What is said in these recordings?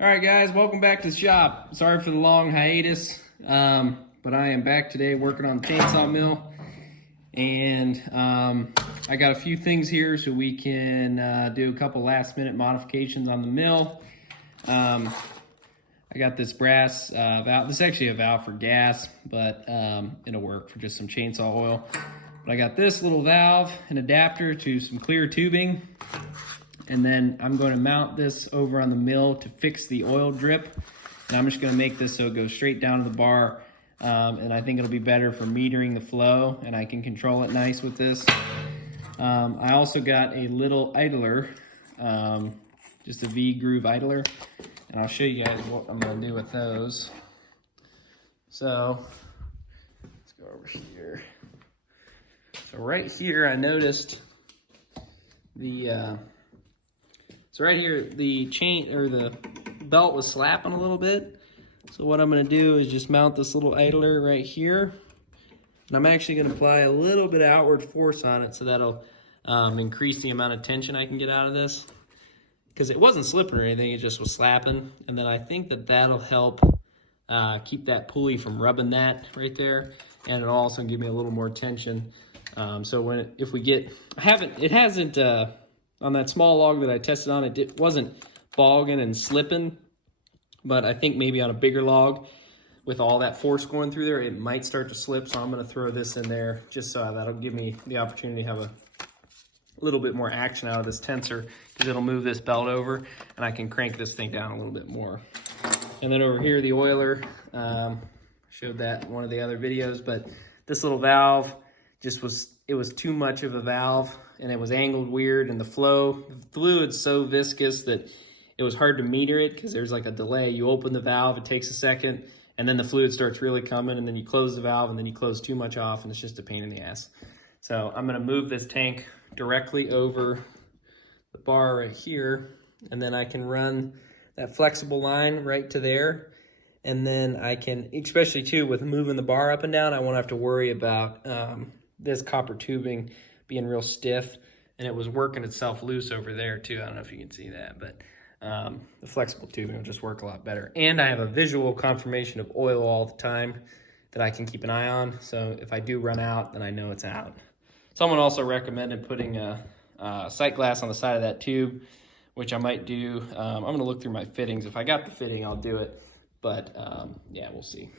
All right, guys, welcome back to the shop. Sorry for the long hiatus, but I am back today working on the chainsaw mill, and I got a few things here so we can do a couple last-minute modifications on the mill. I got this brass valve. This is actually a valve for gas, but it'll work for just some chainsaw oil. But I got this little valve, an adapter to some clear tubing. And then I'm going to mount this over on the mill to fix the oil drip. And I'm just going to make this so it goes straight down to the bar. And I think it'll be better for metering the flow, and I can control it nice with this. I also got a little idler, just a V-groove idler. And I'll show you guys what I'm going to do with those. So let's go over here. So right here, I noticed so right here, the chain or the belt was slapping a little bit. So what I'm gonna do is just mount this little idler right here. And I'm actually gonna apply a little bit of outward force on it so that'll increase the amount of tension I can get out of this. Because it wasn't slipping or anything, it just was slapping. And then I think that that'll help keep that pulley from rubbing that right there. And it'll also give me a little more tension. So if we get, it hasn't, on that small log that I tested on, it wasn't bogging and slipping, but I think maybe on a bigger log with all that force going through there, it might start to slip. So I'm gonna throw this in there just so that'll give me the opportunity to have a little bit more action out of this tensor, because it'll move this belt over and I can crank this thing down a little bit more. And then over here, the oiler, showed that in one of the other videos, but this little valve it was too much of a valve, and it was angled weird, and the fluid's so viscous that it was hard to meter it because there's like a delay. You open the valve, it takes a second, and then the fluid starts really coming, and then you close the valve, and then you close too much off, and it's just a pain in the ass. So I'm gonna move this tank directly over the bar right here, and then I can run that flexible line right to there. And then I can, especially too with moving the bar up and down, I won't have to worry about this copper tubing being real stiff, and it was working itself loose over there too. I don't know if you can see that, but the flexible tubing will just work a lot better. And I have a visual confirmation of oil all the time that I can keep an eye on. So if I do run out, then I know it's out. Someone also recommended putting a sight glass on the side of that tube, which I might do. I'm gonna look through my fittings. If I got the fitting, I'll do it. But yeah, we'll see.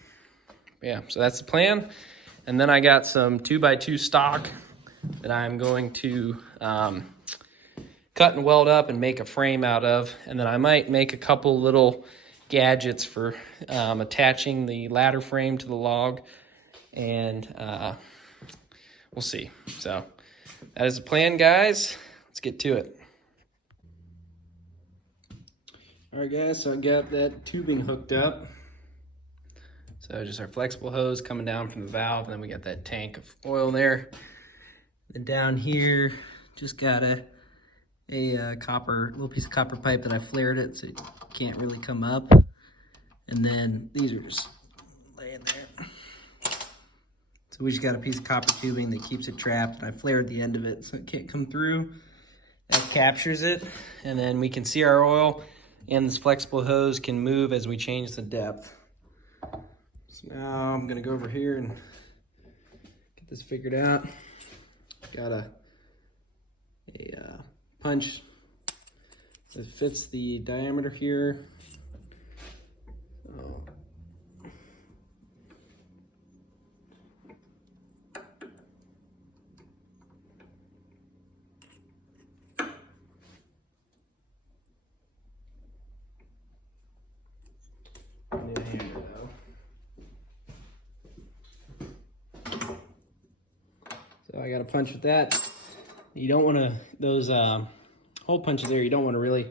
Yeah, so that's the plan. And then I got some 2x2 stock that I'm going to cut and weld up and make a frame out of. And then I might make a couple little gadgets for attaching the ladder frame to the log. And we'll see. So that is the plan, guys. Let's get to it. All right, guys, so I got that tubing hooked up. So just our flexible hose coming down from the valve, and then we got that tank of oil there. Then down here, just got a little piece of copper pipe that I flared it so it can't really come up. And then these are just laying there. So we just got a piece of copper tubing that keeps it trapped, and I flared the end of it so it can't come through. That captures it, and then we can see our oil, and this flexible hose can move as we change the depth. So now I'm gonna go over here and get this figured out. Got a punch that fits the diameter here. So I got a punch with that. You don't want to, those hole punches there, you don't want to really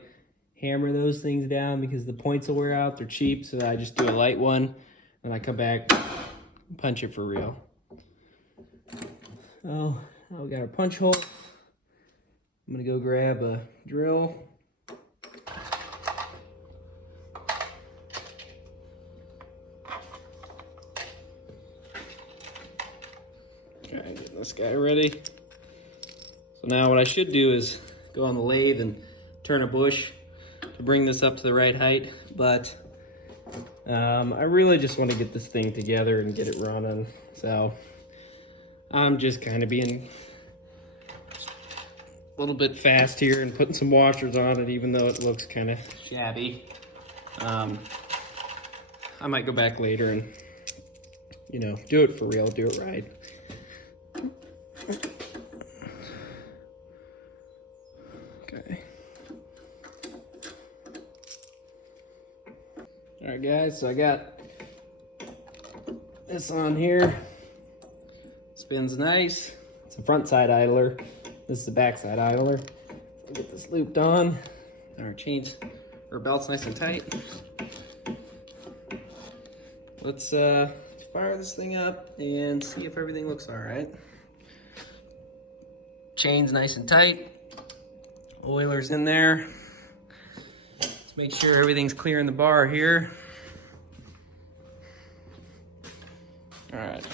hammer those things down because the points will wear out. They're cheap, so I just do a light one, and I come back and punch it for real. Oh, now we got our punch hole. I'm gonna go grab a drill. Okay, get this guy ready. So now what I should do is go on the lathe and turn a bush to bring this up to the right height, but I really just want to get this thing together and get it running. So I'm just kind of being a little bit fast here and putting some washers on it, even though it looks kind of shabby. I might go back later and, you know, do it for real, do it right. Okay. All right, guys, so I got this on here. Spins nice. It's a front side idler. This is the back side idler. I'll get this looped on. Our chains, our belt's nice and tight. Let's fire this thing up and see if everything looks all right. Chain's nice and tight. Oiler's in there. Let's make sure everything's clear in the bar here. All right.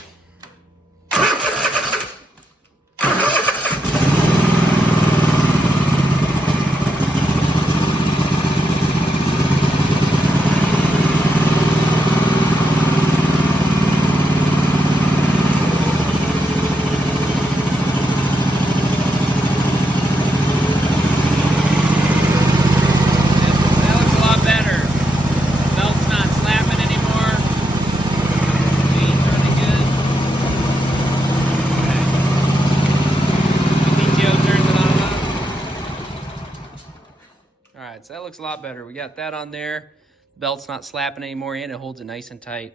So that looks a lot better. We got that on there. The belt's not slapping anymore, and it holds it nice and tight.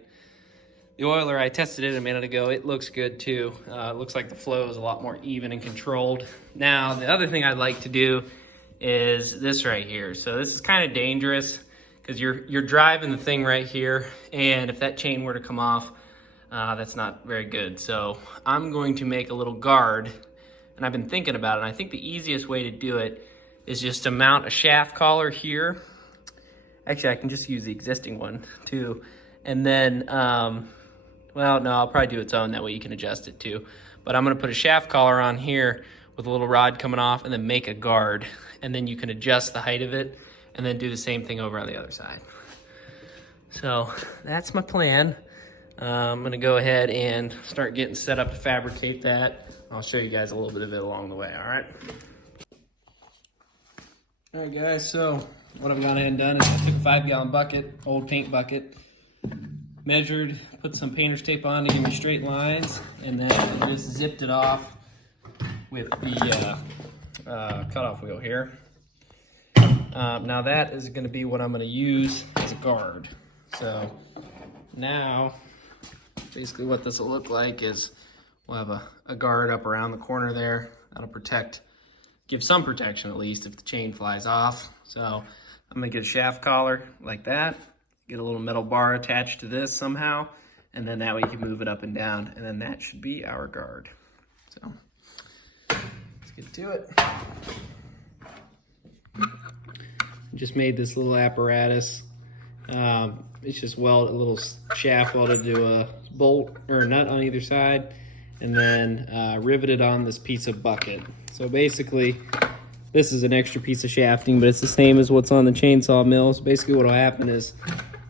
The oiler, I tested it a minute ago. It looks good too. It looks like the flow is a lot more even and controlled. Now, the other thing I'd like to do is this right here. So this is kind of dangerous because you're driving the thing right here, and if that chain were to come off, that's not very good. So I'm going to make a little guard, and I've been thinking about it, and I think the easiest way to do it is just to mount a shaft collar here. Actually, I can just use the existing one too. And then, well, no, I'll probably do its own. That way you can adjust it too. But I'm gonna put a shaft collar on here with a little rod coming off and then make a guard. And then you can adjust the height of it and then do the same thing over on the other side. So that's my plan. I'm gonna go ahead and start getting set up to fabricate that. I'll show you guys a little bit of it along the way, all right? All right, guys, so what I've gone ahead and done is I took a 5-gallon bucket, old paint bucket, measured, put some painter's tape on to give me straight lines, and then just zipped it off with the cutoff wheel here. Now that is going to be what I'm going to use as a guard. So now, basically what this will look like is we'll have a guard up around the corner there. That'll give some protection at least if the chain flies off. So I'm gonna get a shaft collar like that, get a little metal bar attached to this somehow, and then that way you can move it up and down, and then that should be our guard. So let's get to it. Just made this little apparatus. It's just a little shaft welded to a bolt or a nut on either side, and then riveted on this piece of bucket. So basically, this is an extra piece of shafting, but it's the same as what's on the chainsaw mill. So basically what will happen is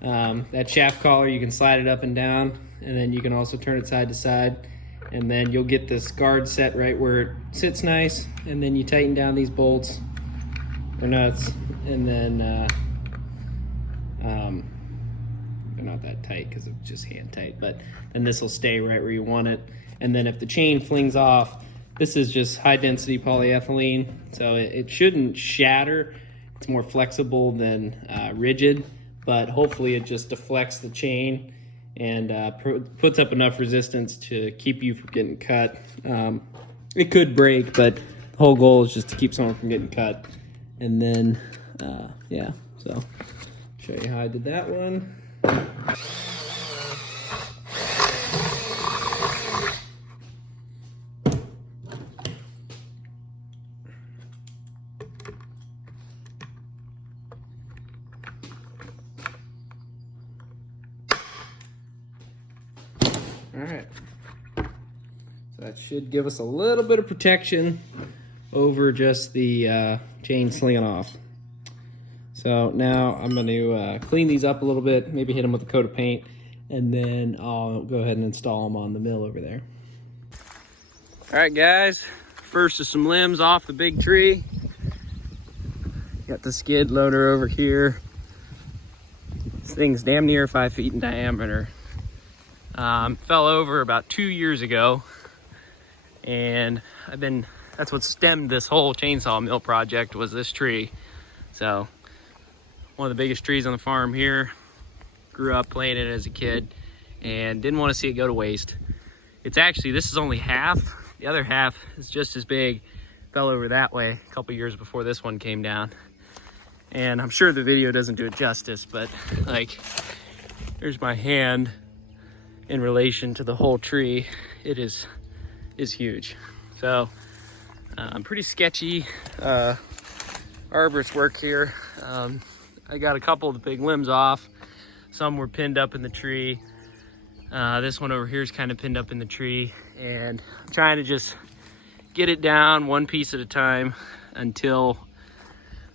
that shaft collar, you can slide it up and down, and then you can also turn it side to side, and then you'll get this guard set right where it sits nice, and then you tighten down these bolts or nuts, and then they're not that tight because it's just hand tight, but then this will stay right where you want it. And then if the chain flings off, this is just high density polyethylene, so it shouldn't shatter. It's more flexible than rigid, but hopefully it just deflects the chain and puts up enough resistance to keep you from getting cut. It could break, but the whole goal is just to keep someone from getting cut. And then, yeah, so show you how I did that one. All right, so that should give us a little bit of protection over just the chain slinging off. So now I'm going to clean these up a little bit, maybe hit them with a coat of paint, and then I'll go ahead and install them on the mill over there. All right, guys, first is some limbs off the big tree. Got the skid loader over here. This thing's damn near 5 feet in diameter. Fell over about 2 years ago, and that's what stemmed this whole chainsaw mill project, was this tree. So one of the biggest trees on the farm here. Grew up playing it as a kid and didn't want to see it go to waste. It's actually, this is only half. The other half is just as big. Fell over that way a couple years before this one came down. And I'm sure the video doesn't do it justice, but like, there's my hand in relation to the whole tree. It is huge. So pretty sketchy arborist work here. I got a couple of the big limbs off. Some were pinned up in the tree. This one over here is kind of pinned up in the tree, and I'm trying to just get it down one piece at a time until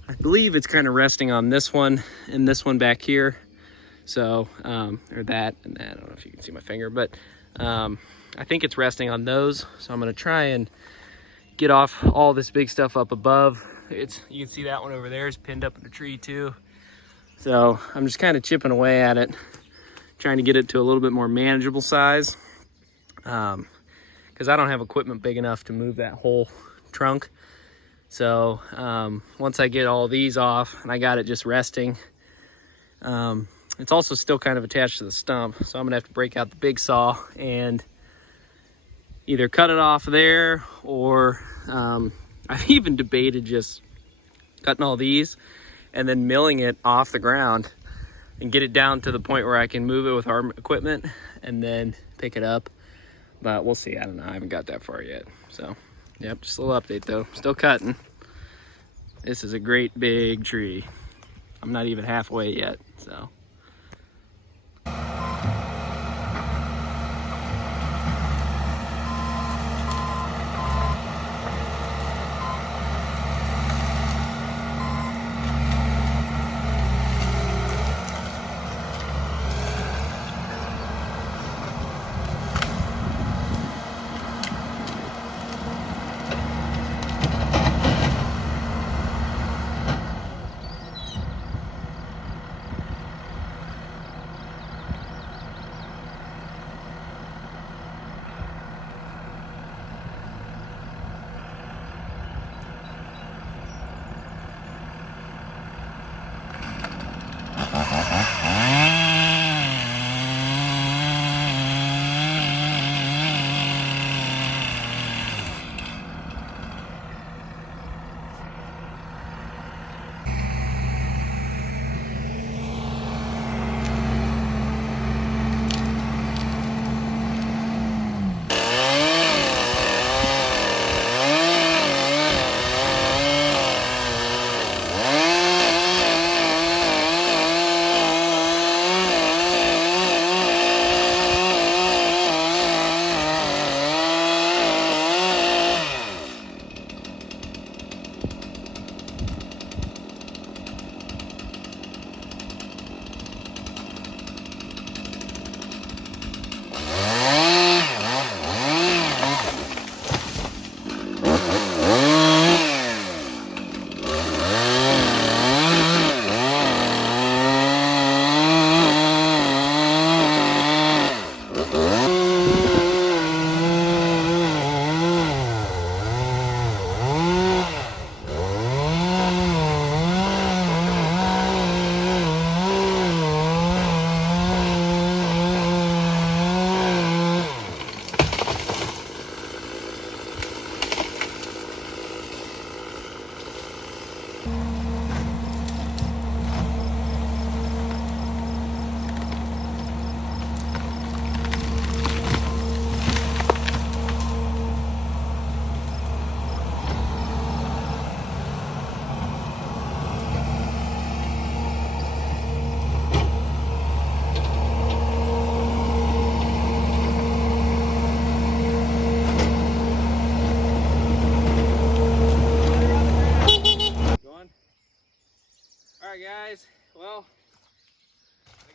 I believe it's kind of resting on this one and this one back here. So, or that and that. I don't know if you can see my finger, but I think it's resting on those. So I'm gonna try and get off all this big stuff up above. You can see that one over there is pinned up in the tree too. So I'm just kind of chipping away at it, trying to get it to a little bit more manageable size. Because I don't have equipment big enough to move that whole trunk. So once I get all these off and I got it just resting, it's also still kind of attached to the stump. So I'm gonna have to break out the big saw and either cut it off there, or I've even debated just cutting all these and then milling it off the ground and get it down to the point where I can move it with our equipment and then pick it up. But we'll see. I don't know. I haven't got that far yet. So, yep, just a little update though. Still cutting. This is a great big tree. I'm not even halfway yet, so.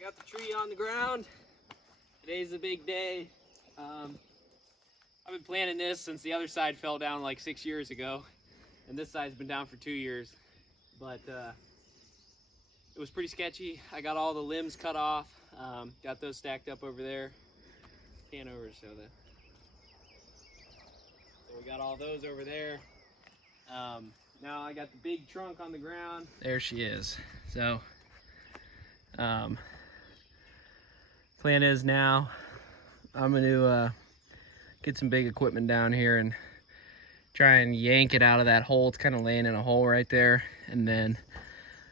got the tree on the ground. Today's the big day. I've been planning this since the other side fell down like 6 years ago, and this side's been down for 2 years. But it was pretty sketchy. I got all the limbs cut off. Got those stacked up over there. Pan over to show that. So we got all those over there. Now I got the big trunk on the ground. There she is. So plan is now I'm going to get some big equipment down here and try and yank it out of that hole. It's kind of laying in a hole right there. And then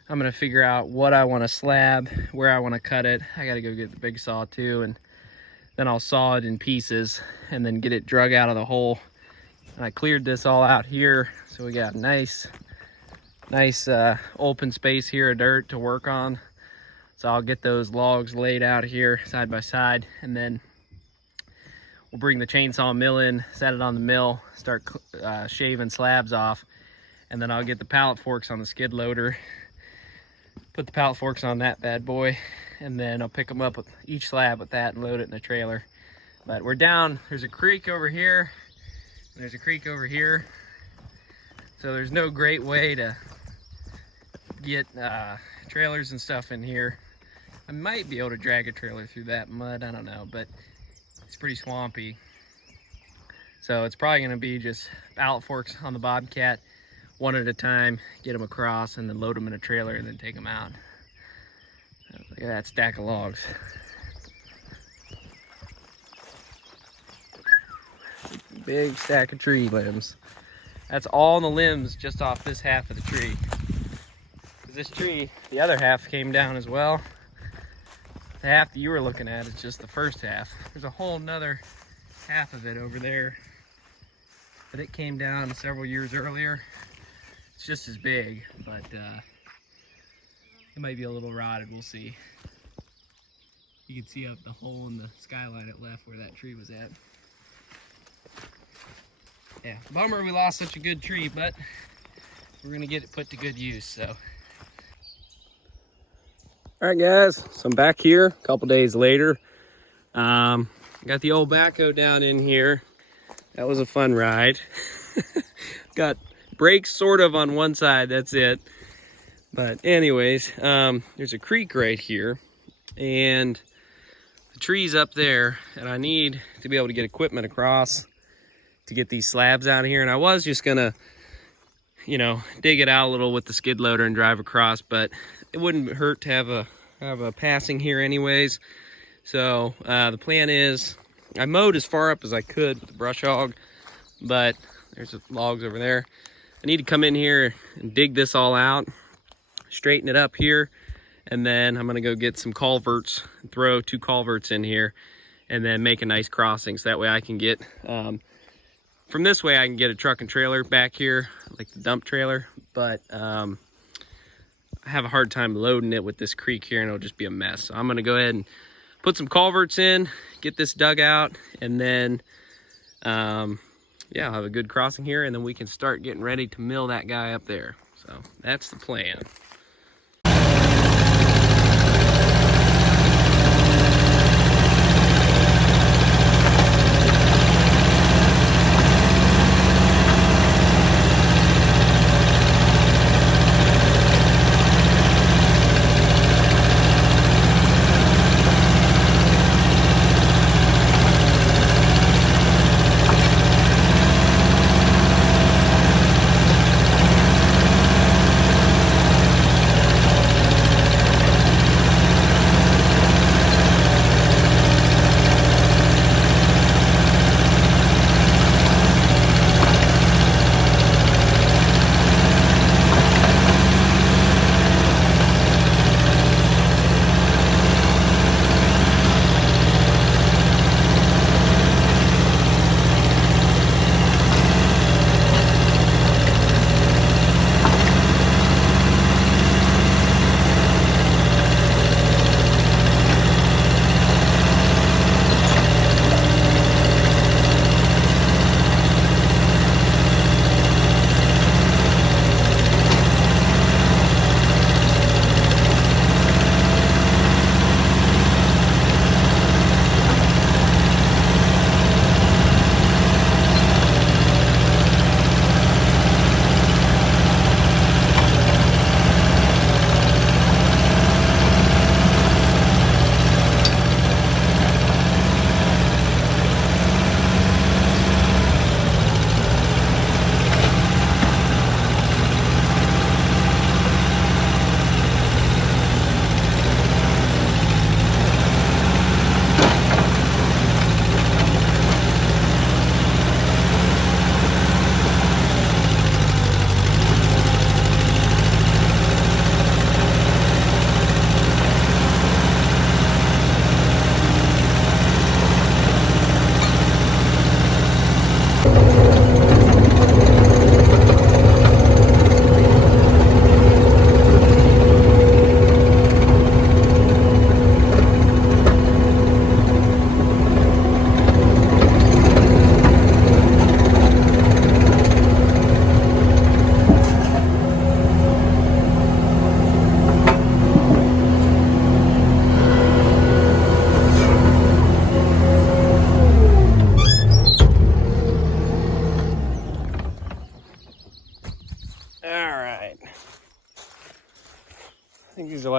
I'm going to figure out what I want to slab, where I want to cut it. I got to go get the big saw too, and then I'll saw it in pieces and then get it drug out of the hole. And I cleared this all out here, so we got nice open space here of dirt to work on. So I'll get those logs laid out here side by side, and then we'll bring the chainsaw mill in, set it on the mill, start shaving slabs off, and then I'll get the pallet forks on the skid loader, put the pallet forks on that bad boy, and then I'll pick them up with each slab with that and load it in a trailer. But we're down, there's a creek over here, there's a creek over here, so there's no great way to get trailers and stuff in here. I might be able to drag a trailer through that mud, I don't know, but it's pretty swampy. So it's probably gonna be just pallet forks on the Bobcat, one at a time, get them across, and then load them in a trailer and then take them out. Look at that stack of logs. Big stack of tree limbs. That's all the limbs just off this half of the tree. 'Cause this tree, the other half came down as well. The half that you were looking at is just the first half. There's a whole nother half of it over there, but it came down several years earlier. It's just as big, but it might be a little rotted, we'll see. You can see up the hole in the skyline it left where that tree was at. Yeah, bummer we lost such a good tree, but we're gonna get it put to good use, so. All right, guys, so I'm back here a couple days later. Got the old backhoe down in here. That was a fun ride. Got brakes sort of on one side, that's it. But anyways, there's a creek right here, and the tree's up there, and I need to be able to get equipment across to get these slabs out of here. And I was just gonna, you know, dig it out a little with the skid loader and drive across, but it wouldn't hurt to have a passing here anyways. So the plan is, I mowed as far up as I could with the brush hog, but there's logs over there. I need to come in here and dig this all out, straighten it up here, and then I'm gonna go get some culverts, throw 2 culverts in here, and then make a nice crossing, so that way I can get, from this way I can get a truck and trailer back here, like the dump trailer, but I have a hard time loading it with this creek here, and it'll just be a mess. So I'm gonna go ahead and put some culverts in, get this dug out, and then yeah, I'll have a good crossing here, and then we can start getting ready to mill that guy up there. So that's the plan.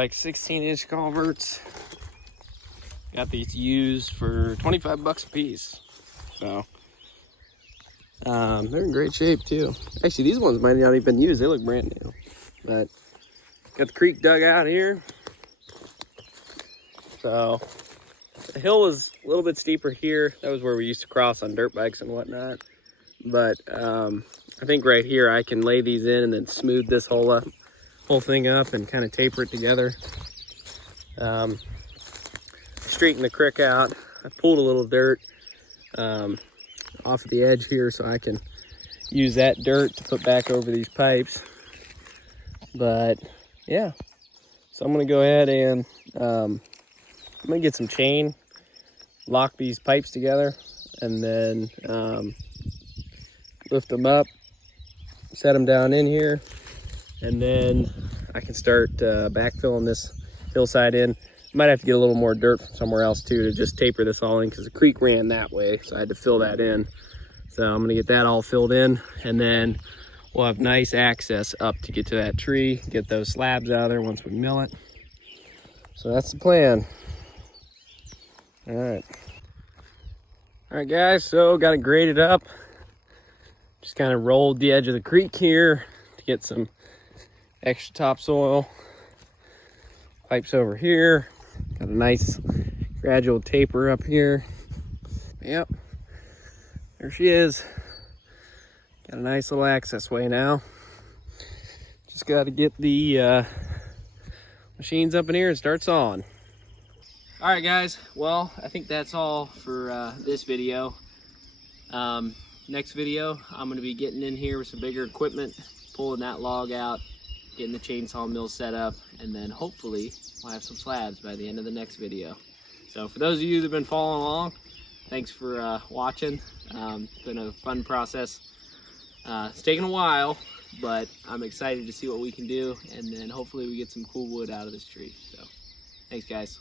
like 16-inch culverts. Got these used for 25 bucks a piece. So they're in great shape too. Actually, these ones might not even been used. They look brand new. But got the creek dug out here. So the hill was a little bit steeper here. That was where we used to cross on dirt bikes and whatnot. But I think right here I can lay these in and then smooth this whole thing up and kind of taper it together. Straighten the creek out. I pulled a little dirt off of the edge here so I can use that dirt to put back over these pipes. But yeah, so I'm gonna go ahead and I'm gonna get some chain, lock these pipes together, and then lift them up, set them down in here, and then I can start backfilling this hillside in. Might have to get a little more dirt from somewhere else too to just taper this all in, because the creek ran that way, so I had to fill that in. So I'm gonna get that all filled in, and then we'll have nice access up to get to that tree, get those slabs out of there once we mill it. So that's the plan. All right guys, so got it graded up. Just kind of rolled the edge of the creek here to get some extra topsoil. Pipes over here. Got a nice gradual taper up here. Yep, there she is. Got a nice little access way now. Just got to get the machines up in here and start sawing. All right guys, well, I think that's all for this video. Next video, I'm going to be getting in here with some bigger equipment, pulling that log out, getting the chainsaw mill set up, and then hopefully we'll have some slabs by the end of the next video. So for those of you that have been following along, thanks for watching. It's been a fun process. It's taken a while, but I'm excited to see what we can do, and then hopefully we get some cool wood out of this tree. So thanks guys.